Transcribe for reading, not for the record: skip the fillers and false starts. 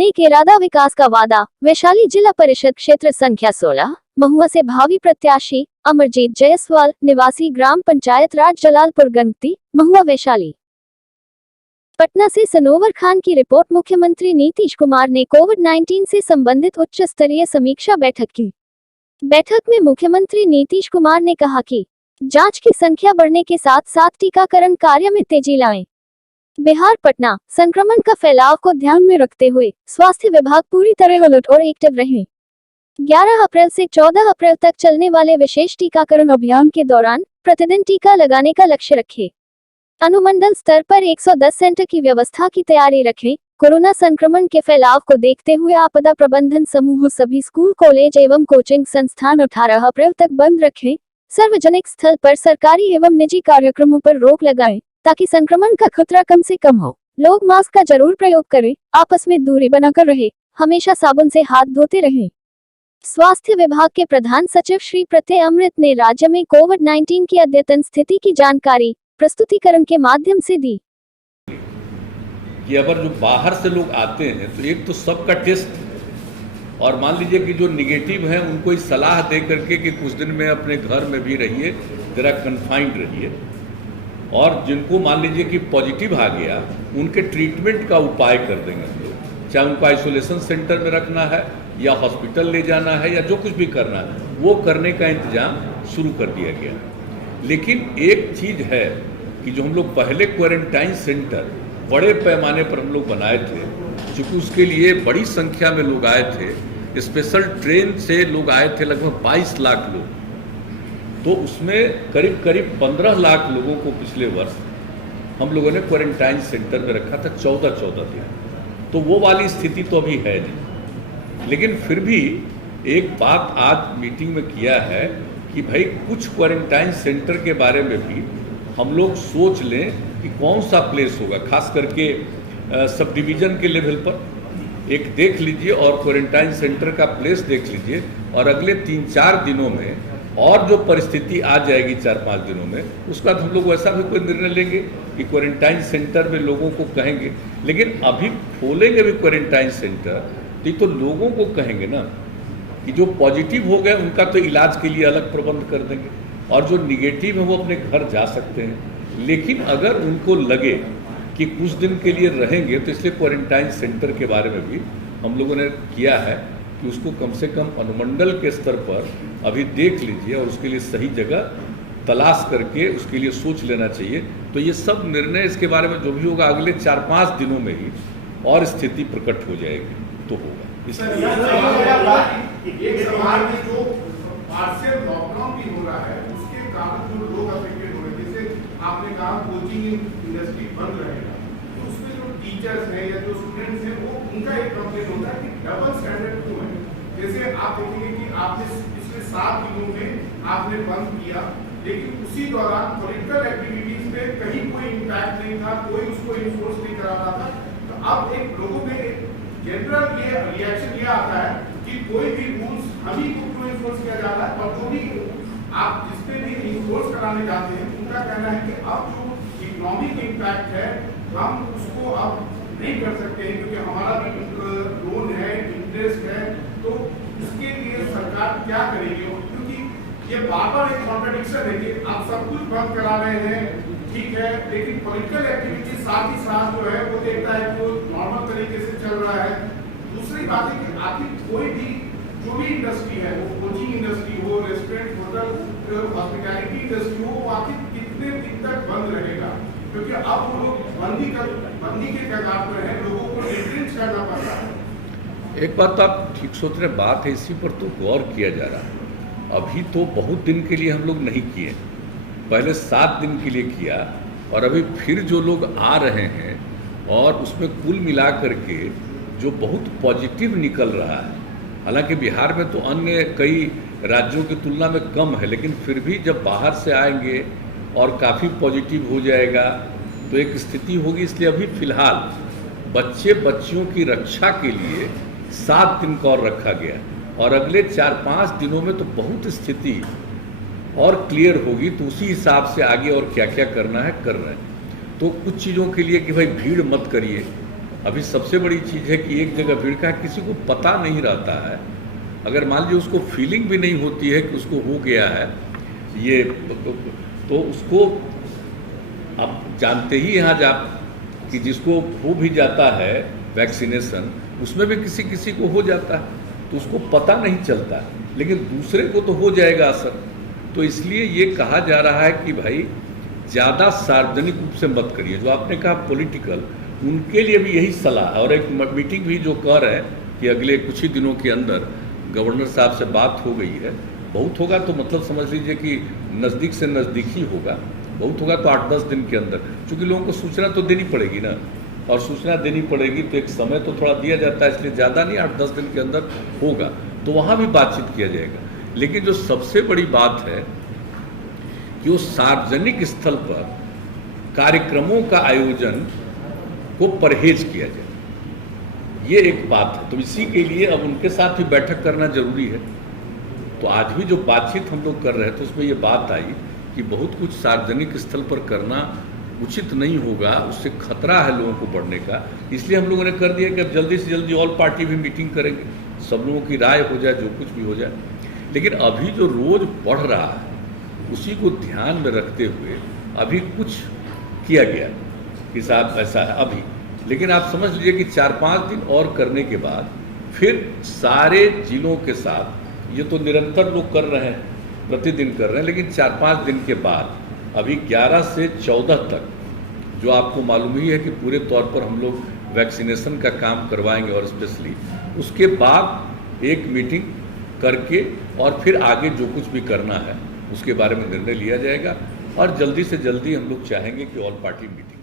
नेक इरादा विकास का वादा। वैशाली जिला परिषद क्षेत्र संख्या 16 महुआ से भावी प्रत्याशी अमरजीत जायसवाल, निवासी ग्राम पंचायत राज जलालपुर गंगती, महुआ वैशाली। पटना से सनोवर खान की रिपोर्ट। मुख्यमंत्री नीतीश कुमार ने कोविड-19 से संबंधित उच्च स्तरीय समीक्षा बैठक की। बैठक में मुख्यमंत्री नीतीश कुमार ने कहा कि जांच की संख्या बढ़ने के साथ साथ टीकाकरण कार्य में तेजी लाएं। बिहार पटना संक्रमण का फैलाव को ध्यान में रखते हुए स्वास्थ्य विभाग पूरी तरह अलर्ट और एक्टिव रहे। 11 अप्रैल से 14 अप्रैल तक चलने वाले विशेष टीकाकरण अभियान के दौरान प्रतिदिन टीका लगाने का लक्ष्य रखे। अनुमंडल स्तर पर 110 सेंटर की व्यवस्था की तैयारी रखें। कोरोना संक्रमण के फैलाव को देखते हुए आपदा प्रबंधन समूह सभी स्कूल, कॉलेज एवं कोचिंग संस्थान 18 अप्रैल तक बंद रखें। सार्वजनिक स्थल पर सरकारी एवं निजी कार्यक्रमों पर रोक लगाएं ताकि संक्रमण का खतरा कम से कम हो। लोग मास्क का जरूर प्रयोग करें, आपस में दूरी बनाकर रहे, हमेशा साबुन से हाथ धोते रहें। स्वास्थ्य विभाग के प्रधान सचिव श्री प्रत्यय अमृत ने राज्य में कोविड-19 की अद्यतन स्थिति की जानकारी प्रस्तुतिकरण के माध्यम से दी। कि अगर जो बाहर से लोग आते हैं तो एक तो सबका टेस्ट, और मान लीजिए कि जो निगेटिव हैं उनको इस सलाह दे करके कि कुछ दिन में अपने घर में भी रहिए, जरा कन्फाइंड रहिए, और जिनको मान लीजिए कि पॉजिटिव आ गया उनके ट्रीटमेंट का उपाय कर देंगे हम लोग। चाहे उनको आइसोलेशन सेंटर में रखना है या हॉस्पिटल ले जाना है या जो कुछ भी करना है वो करने का इंतजाम शुरू कर दिया गया। लेकिन एक चीज़ है कि जो हम लोग पहले क्वारंटाइन सेंटर बड़े पैमाने पर हम लोग बनाए थे, चूँकि उसके लिए बड़ी संख्या में लोग आए थे, स्पेशल ट्रेन से लोग आए थे लगभग 22 लाख लोग, तो उसमें करीब करीब 15 लाख लोगों को पिछले वर्ष हम लोगों ने क्वारंटाइन सेंटर में रखा था 14-14 दिन। तो वो वाली स्थिति तो अभी है नहीं, लेकिन फिर भी एक बात आज मीटिंग में किया है कि भाई कुछ क्वारंटाइन सेंटर के बारे में भी हम लोग सोच लें कि कौन सा प्लेस होगा, खास करके सब डिवीज़न के लेवल पर एक देख लीजिए और क्वारंटाइन सेंटर का प्लेस देख लीजिए, और अगले 3-4 दिनों में और जो परिस्थिति आ जाएगी 4-5 दिनों में, उसका हम लोग वैसा भी कोई निर्णय लेंगे कि क्वारंटाइन सेंटर में लोगों को कहेंगे। लेकिन अभी खोलेंगे भी क्वारंटाइन सेंटर तो लोगों को कहेंगे ना कि जो पॉजिटिव हो गए उनका तो इलाज के लिए अलग प्रबंध कर देंगे, और जो निगेटिव है वो अपने घर जा सकते हैं। लेकिन अगर उनको लगे कि कुछ दिन के लिए रहेंगे तो इसलिए क्वारंटाइन सेंटर के बारे में भी हम लोगों ने किया है कि उसको कम से कम अनुमंडल के स्तर पर अभी देख लीजिए और उसके लिए सही जगह तलाश करके उसके लिए सोच लेना चाहिए। तो ये सब निर्णय इसके बारे में जो भी होगा अगले 4-5 दिनों में ही और स्थिति प्रकट हो जाएगी तो होगा। एक समाज में जो पार्शियल लॉकडाउन भी हो रहा है उसके कारण जो लोग अफेक्टेड हो रहे हैं, जैसे आपने कहा कोचिंग इंडस्ट्री बंद रहेगा, तो उसमें जो टीचर्स हैं या जो स्टूडेंट्स हैं वो उनका एक कंप्लेंट होता है कि डबल स्टैंडर्ड क्यों है। जैसे आप देखेंगे कि आपने पिछले 7 दिनों में आपने बंद किया, लेकिन उसी दौरान पॉलिटिकल एक्टिविटीज में कहीं कोई इम्पैक्ट नहीं था, कोई उसको इन्फोर्स नहीं करा रहा था। तो अब एक लोगों में जनरल ये रिएक्शन ये आता है कि कोई भी रूल्स हम ही को क्यों इन्फोर्स किया जाता है, और जो भी आप जिसपे भी इन्फोर्स कराने जाते हैं उनका कहना है कि अब जो इकोनॉमिक इम्पैक्ट है हम उसको अब नहीं कर सकते हैं क्योंकि हमारा भी लोन है, इंटरेस्ट है, तो इसके लिए सरकार क्या करेगी। क्योंकि ये बार-बार एक कॉन्ट्रडिक्शन है कि आप सब कुछ बंद करा रहे हैं, ठीक है, लेकिन पॉलिटिकल एक्टिविटी साथ ही साथ जो है वो देखता है कि वो नॉर्मल तरीके से चल रहा है। दूसरी बात है कि आखिर कोई भी जो भी इंडस्ट्री है, वो कोचिंग इंडस्ट्री हो, रेस्टोरेंट, होटल, हॉस्पिटैलिटी इंडस्ट्री हो, वो आखिर कितने दिन तक बंद रहेगा, क्योंकि अब वो लोग बंदी के कगार पर हैं, लोगों को रिट्रेंच करना पड़ रहा है। एक बात तो आप ठीक सोच रहे, बात है इसी पर तो गौर किया जा रहा है। अभी तो बहुत दिन के लिए हम लोग नहीं किए, पहले 7 दिन के लिए किया, और अभी फिर जो लोग आ रहे हैं और उसमें कुल मिला करके जो बहुत पॉजिटिव निकल रहा है, हालांकि बिहार में तो अन्य कई राज्यों की तुलना में कम है, लेकिन फिर भी जब बाहर से आएंगे और काफ़ी पॉजिटिव हो जाएगा तो एक स्थिति होगी। इसलिए अभी फ़िलहाल बच्चियों की रक्षा के लिए 7 दिन का और रखा गया, और अगले 4-5 दिनों में तो बहुत स्थिति और क्लियर होगी, तो उसी हिसाब से आगे और क्या क्या करना है कर रहे हैं। तो कुछ चीज़ों के लिए कि भाई भीड़ मत करिए, अभी सबसे बड़ी चीज़ है कि एक जगह भीड़ का किसी को पता नहीं रहता है, अगर मान लीजिए उसको फीलिंग भी नहीं होती है कि उसको हो गया है ये, तो उसको आप जानते ही यहाँ जा कि जिसको हो भी जाता है वैक्सीनेशन, उसमें भी किसी किसी को हो जाता है तो उसको पता नहीं चलता है, लेकिन दूसरे को तो हो जाएगा असर। तो इसलिए ये कहा जा रहा है कि भाई ज़्यादा सार्वजनिक रूप से मत करिए। जो आपने कहा पॉलिटिकल, उनके लिए भी यही सलाह है। और एक मीटिंग भी जो कह रहे हैं कि अगले कुछ ही दिनों के अंदर गवर्नर साहब से बात हो गई है, बहुत होगा तो मतलब समझ लीजिए कि नज़दीक से नज़दीक ही होगा, बहुत होगा तो 8-10 दिन के अंदर, क्योंकि लोगों को सूचना तो देनी पड़ेगी ना, और सूचना देनी पड़ेगी तो एक समय तो थोड़ा दिया जाता है, इसलिए ज़्यादा नहीं 8-10 दिन के अंदर होगा, तो वहाँ भी बातचीत किया जाएगा। लेकिन जो सबसे बड़ी बात है कि वो सार्वजनिक स्थल पर कार्यक्रमों का आयोजन को परहेज किया जाए, ये एक बात है। तो इसी के लिए अब उनके साथ भी बैठक करना जरूरी है। तो आज भी जो बातचीत हम लोग कर रहे थे उसमें ये बात आई कि बहुत कुछ सार्वजनिक स्थल पर करना उचित नहीं होगा, उससे खतरा है लोगों को बढ़ने का। इसलिए हम लोगों ने कर दिया कि अब जल्दी से जल्दी ऑल पार्टी भी मीटिंग करेंगे, सब लोगों की राय हो जाए, जो कुछ भी हो जाए। लेकिन अभी जो रोज बढ़ रहा है उसी को ध्यान में रखते हुए अभी कुछ किया गया कि साहब ऐसा है अभी। लेकिन आप समझ लीजिए कि 4-5 दिन और करने के बाद फिर सारे जिलों के साथ, ये तो निरंतर लोग कर रहे हैं, प्रतिदिन कर रहे हैं, लेकिन 4-5 दिन के बाद अभी 11 से 14 तक जो आपको मालूम ही है कि पूरे तौर पर हम लोग वैक्सीनेशन का काम करवाएंगे, और स्पेशली उसके बाद एक मीटिंग करके और फिर आगे जो कुछ भी करना है उसके बारे में निर्णय लिया जाएगा। और जल्दी से जल्दी हम लोग चाहेंगे कि ऑल पार्टी मीटिंग